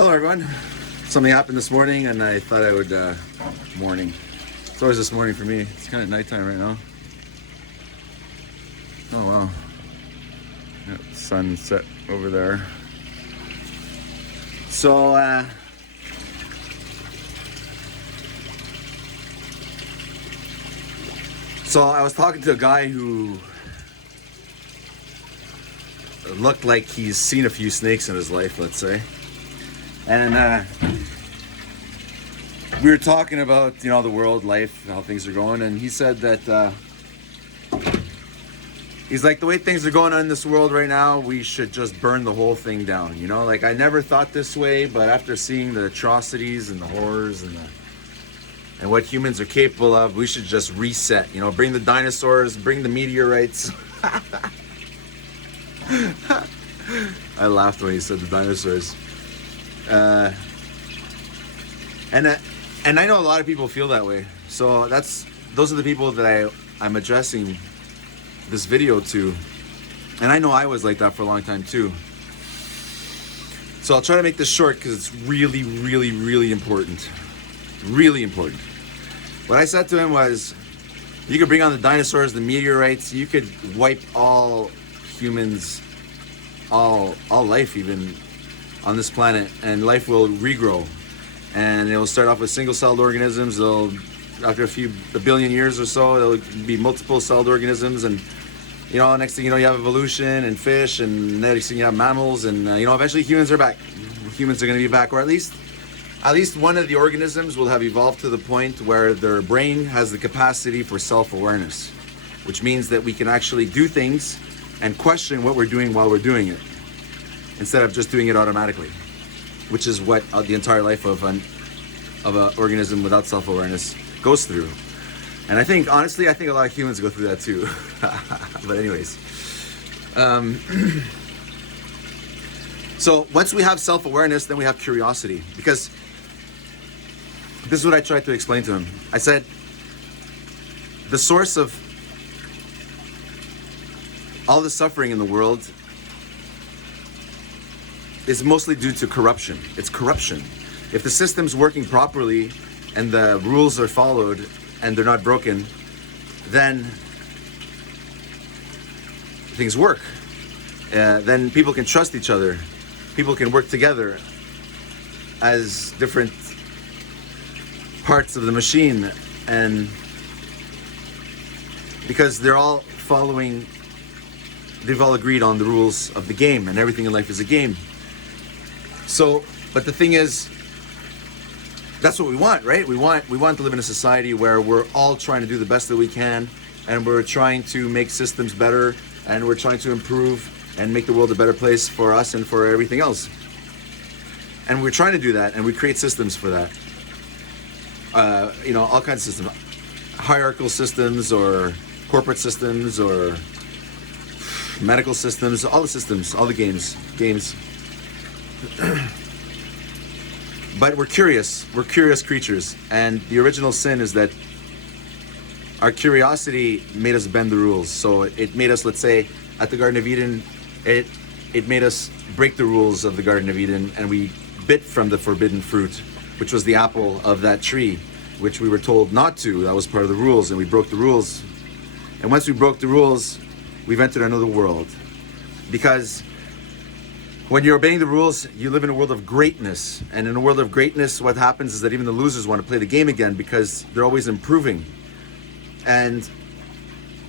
Hello everyone. Something happened this morning and I thought I would, morning. It's always this morning for me. It's kind of nighttime right now. Oh wow. Got the sun set over there. So, I was talking to a guy who looked like he's seen a few snakes in his life, let's say. And we were talking about, the world, life, how things are going, and he said that he's like, the way things are going on in this world right now, we should just burn the whole thing down, Like, I never thought this way, but after seeing the atrocities and the horrors and what humans are capable of, we should just reset, bring the dinosaurs, bring the meteorites. I laughed when he said the dinosaurs. And I know a lot of people feel that way. So those are the people that I'm addressing this video to. And I know I was like that for a long time too. So I'll try to make this short because it's really, really, really important. Really important. What I said to him was, you could bring on the dinosaurs, the meteorites, you could wipe all humans, all life even on this planet, and life will regrow. And it'll start off with single-celled organisms. After a billion years or so, there'll be multiple-celled organisms, and next thing you know, you have evolution and fish, and next thing you have mammals, and eventually humans are back. Humans are going to be back, or at least one of the organisms will have evolved to the point where their brain has the capacity for self-awareness, which means that we can actually do things and question what we're doing while we're doing it, instead of just doing it automatically, which is what the entire life of an organism without self-awareness goes through. And honestly, I think a lot of humans go through that too. But anyways, so once we have self-awareness, then we have curiosity, because this is what I tried to explain to him. I said, the source of all the suffering in the world is mostly due to corruption. It's corruption. If the system's working properly and the rules are followed and they're not broken, then things work. Then people can trust each other. People can work together as different parts of the machine, and because they've all agreed on the rules of the game, and everything in life is a game. So, but the thing is, that's what we want, right? We want to live in a society where we're all trying to do the best that we can, and we're trying to make systems better, and we're trying to improve and make the world a better place for us and for everything else. And we're trying to do that, and we create systems for that. All kinds of systems, hierarchical systems, or corporate systems, or medical systems, all the games. But we're curious creatures, and the original sin is that our curiosity made us bend the rules. So it made us, let's say, at the Garden of Eden, it made us break the rules of the Garden of Eden, and we bit from the forbidden fruit, which was the apple of that tree, which we were told not to. That was part of the rules, and we broke the rules. And once we broke the rules, we've entered another world. Because when you're obeying the rules, you live in a world of greatness. And in a world of greatness, what happens is that even the losers want to play the game again because they're always improving. And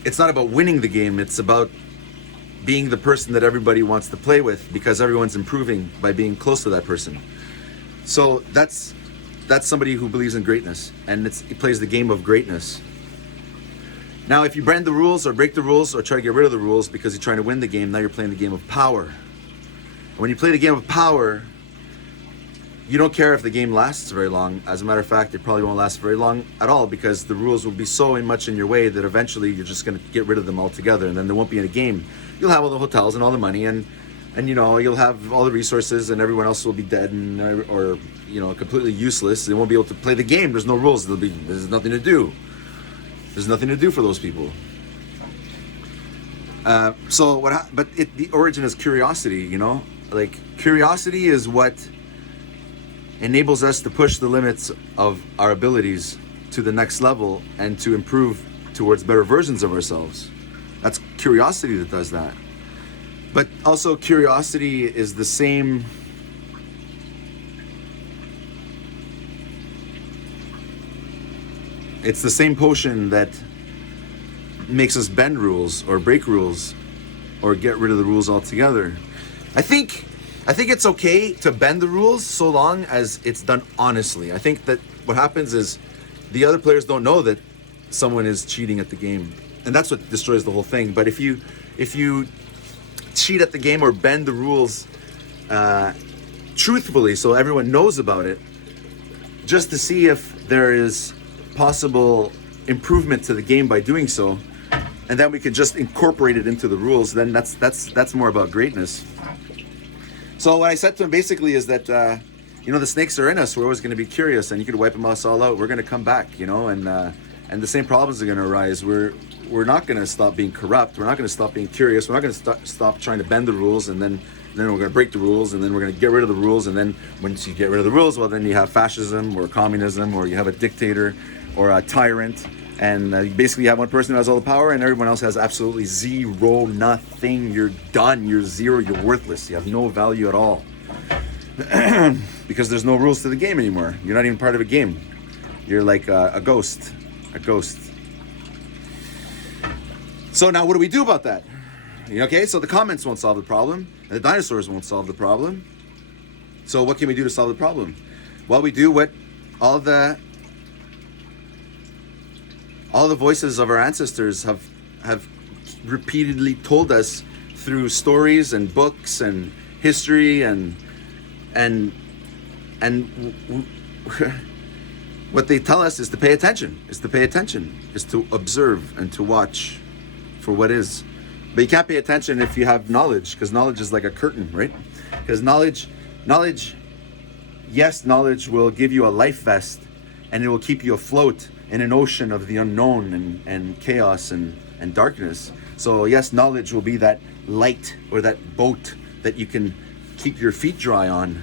it's not about winning the game, it's about being the person that everybody wants to play with, because everyone's improving by being close to that person. So that's somebody who believes in greatness, and it plays the game of greatness. Now, if you bend the rules or break the rules or try to get rid of the rules because you're trying to win the game, now you're playing the game of power. And when you play the game of power, you don't care if the game lasts very long. As a matter of fact, it probably won't last very long at all, because the rules will be so much in your way that eventually you're just going to get rid of them altogether, and then there won't be any game. You'll have all the hotels and all the money, and you'll have all the resources, and everyone else will be dead or completely useless. They won't be able to play the game. There's no rules. There's nothing to do. There's nothing to do for those people. But the origin is curiosity. Like, curiosity is what enables us to push the limits of our abilities to the next level and to improve towards better versions of ourselves. That's curiosity that does that. But also curiosity is the same, it's the same potion that makes us bend rules or break rules or get rid of the rules altogether. I think it's okay to bend the rules so long as it's done honestly. I think that what happens is the other players don't know that someone is cheating at the game, and that's what destroys the whole thing. But if you cheat at the game or bend the rules truthfully, so everyone knows about it, just to see if there is possible improvement to the game by doing so, and then we can just incorporate it into the rules, then that's more about greatness. So what I said to him basically is that the snakes are in us. We're always going to be curious, and you could wipe them us all out. We're going to come back, and the same problems are going to arise. We're not going to stop being corrupt. We're not going to stop being curious. We're not going to stop trying to bend the rules, and then we're going to break the rules, and then we're going to get rid of the rules. And then once you get rid of the rules, well, then you have fascism or communism, or you have a dictator or a tyrant. And basically you have one person who has all the power and everyone else has absolutely zero, nothing. You're done, you're zero, you're worthless. You have no value at all. Because there's no rules to the game anymore. You're not even part of a game. You're like a ghost. So now what do we do about that? Okay, so the comments won't solve the problem. And the dinosaurs won't solve the problem. So what can we do to solve the problem? Well, we do what all the voices of our ancestors have repeatedly told us through stories and books and history and what they tell us is to pay attention, is to observe and to watch for what is. But you can't pay attention if you have knowledge, because knowledge is like a curtain, right? Because knowledge will give you a life vest and it will keep you afloat in an ocean of the unknown and chaos and darkness. So yes, knowledge will be that light or that boat that you can keep your feet dry on.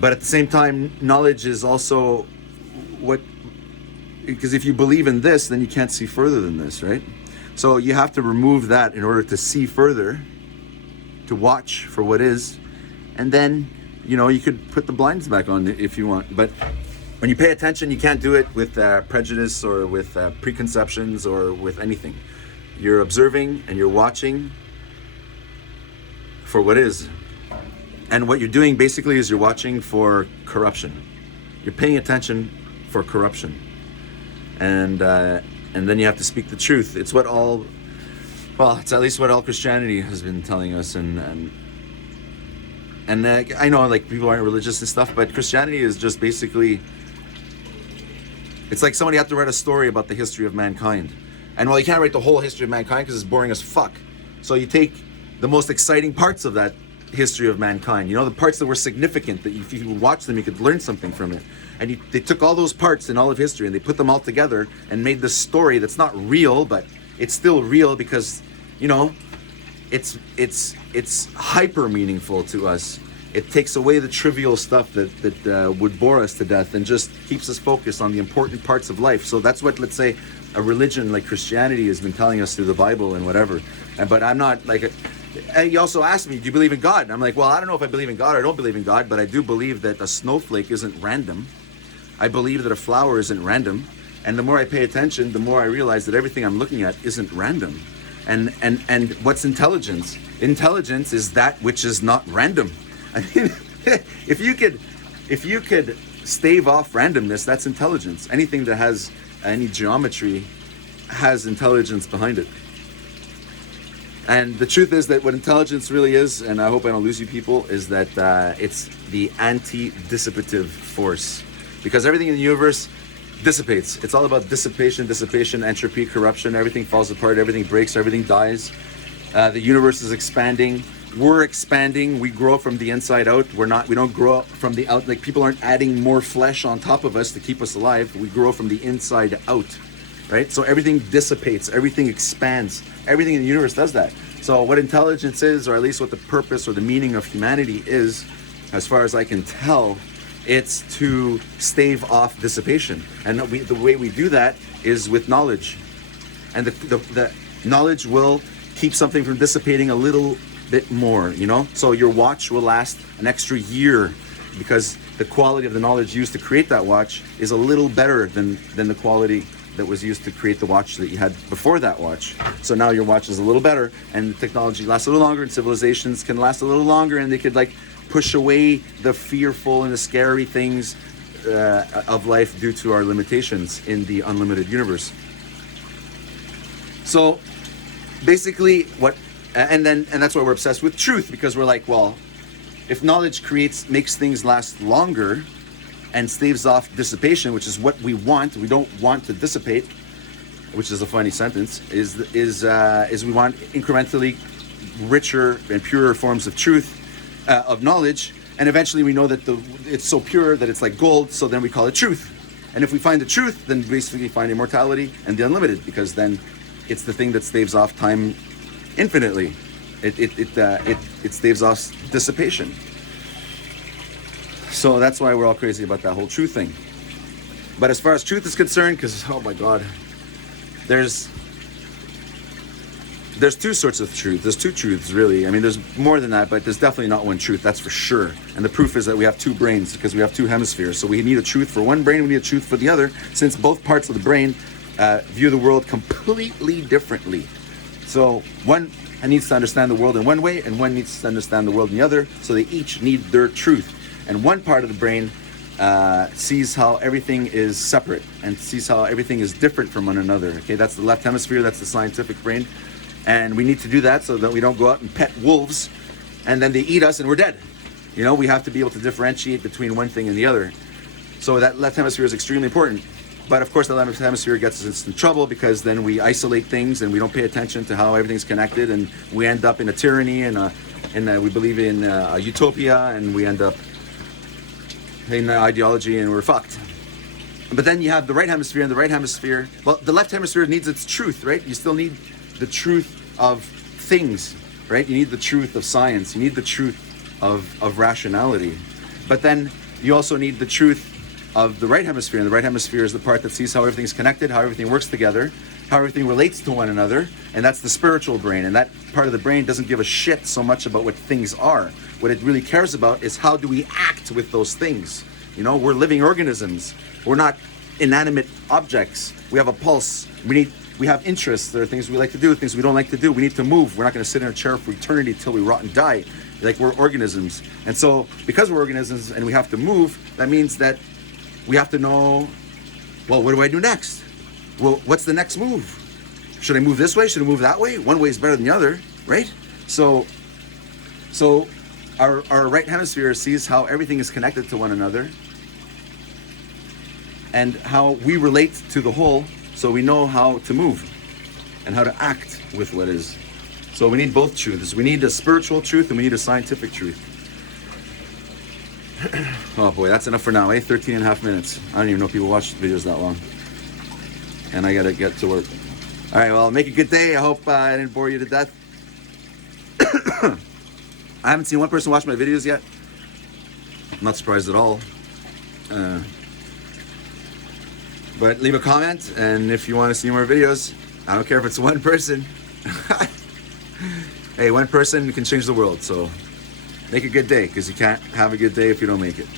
But at the same time, knowledge is also because if you believe in this, then you can't see further than this, right? So you have to remove that in order to see further, to watch for what is, and then, you could put the blinds back on if you want. But when you pay attention, you can't do it with prejudice or with preconceptions or with anything. You're observing and you're watching for what is. And what you're doing basically is you're watching for corruption. You're paying attention for corruption. And then you have to speak the truth. It's it's at least what all Christianity has been telling us. And I know like people aren't religious and stuff, but Christianity is just basically, it's like somebody had to write a story about the history of mankind. And you can't write the whole history of mankind because it's boring as fuck. So you take the most exciting parts of that history of mankind, the parts that were significant, that if you would watch them, you could learn something from it. And they took all those parts in all of history and they put them all together and made this story that's not real, but it's still real because, it's hyper meaningful to us. It takes away the trivial stuff that would bore us to death and just keeps us focused on the important parts of life. So that's what, let's say, a religion like Christianity has been telling us through the Bible and whatever. But I'm not like... He also asked me, do you believe in God? And I'm like, well, I don't know if I believe in God or I don't believe in God, but I do believe that a snowflake isn't random. I believe that a flower isn't random. And the more I pay attention, the more I realize that everything I'm looking at isn't random. And what's intelligence? Intelligence is that which is not random. I mean, if you could stave off randomness, that's intelligence. Anything that has any geometry has intelligence behind it. And the truth is that what intelligence really is, and I hope I don't lose you people, is that it's the anti-dissipative force. Because everything in the universe dissipates. It's all about dissipation, entropy, corruption. Everything falls apart, everything breaks, everything dies. The universe is expanding. We're expanding. We grow from the inside out. We don't grow up from the out. Like, people aren't adding more flesh on top of us to keep us alive. We grow from the inside out. Right? So everything dissipates, everything expands, everything in the universe does that. So what intelligence is, or at least what the purpose or the meaning of humanity is, as far as I can tell, It's to stave off dissipation. And the way we do that is with knowledge. And the knowledge will keep something from dissipating a little bit more, you know? So your watch will last an extra year because the quality of the knowledge used to create that watch is a little better than the quality that was used to create the watch that you had before that watch. So now your watch is a little better, and the technology lasts a little longer, and civilizations can last a little longer, and they could like push away the fearful and the scary things of life due to our limitations in the unlimited universe. So basically and that's why we're obsessed with truth, because we're like, well, if knowledge makes things last longer and staves off dissipation, which is what we don't want to dissipate, which is a funny sentence, is we want incrementally richer and purer forms of truth, of knowledge, and eventually we know that it's so pure that it's like gold, so then we call it truth. And if we find the truth, then basically find immortality and the unlimited, because then it's the thing that staves off time infinitely. It staves off dissipation. So that's why we're all crazy about that whole truth thing. But as far as truth is concerned, because oh my God, there's two sorts of truth. There's two truths, really. I mean, there's more than that, but there's definitely not one truth, that's for sure. And the proof is that we have two brains, because we have two hemispheres. So we need a truth for one brain, we need a truth for the other, since both parts of the brain view the world completely differently. So one needs to understand the world in one way, and one needs to understand the world in the other, so they each need their truth. And one part of the brain sees how everything is separate and sees how everything is different from one another. Okay, that's the left hemisphere, that's the scientific brain. And we need to do that so that we don't go out and pet wolves and then they eat us and we're dead. You know, we have to be able to differentiate between one thing and the other. So that left hemisphere is extremely important. But of course, the left hemisphere gets us in trouble because then we isolate things and we don't pay attention to how everything's connected, and we end up in a tyranny and we believe in a utopia, and we end up in ideology and we're fucked. But then you have the right hemisphere, and the right hemisphere, well, the left hemisphere needs its truth, right? You still need the truth of things, right? You need the truth of science. You need the truth of rationality. But then you also need the truth of the right hemisphere. And the right hemisphere is the part that sees how everything's connected, how everything works together, how everything relates to one another. And that's the spiritual brain. And that part of the brain doesn't give a shit so much about what things are. What it really cares about is how do we act with those things. You know, we're living organisms. We're not inanimate objects. We have a pulse. We have interests. There are things we like to do, things we don't like to do. We need to move. We're not going to sit in a chair for eternity till we rot and die. Like, we're organisms. And so because we're organisms and we have to move, that means that we have to know, well, what do I do next? Well, what's the next move? Should I move this way? Should I move that way? One way is better than the other, right? So our right hemisphere sees how everything is connected to one another and how we relate to the whole, so we know how to move and how to act with what is. So we need both truths. We need a spiritual truth and we need a scientific truth. Oh boy, that's enough for now, 13 and a half minutes. I don't even know if people watch videos that long. And I gotta get to work. All right, well, make a good day. I hope I didn't bore you to death. I haven't seen one person watch my videos yet. I'm not surprised at all. But leave a comment, and if you want to see more videos, I don't care if it's one person. Hey, one person can change the world, so make a good day, because you can't have a good day if you don't make it.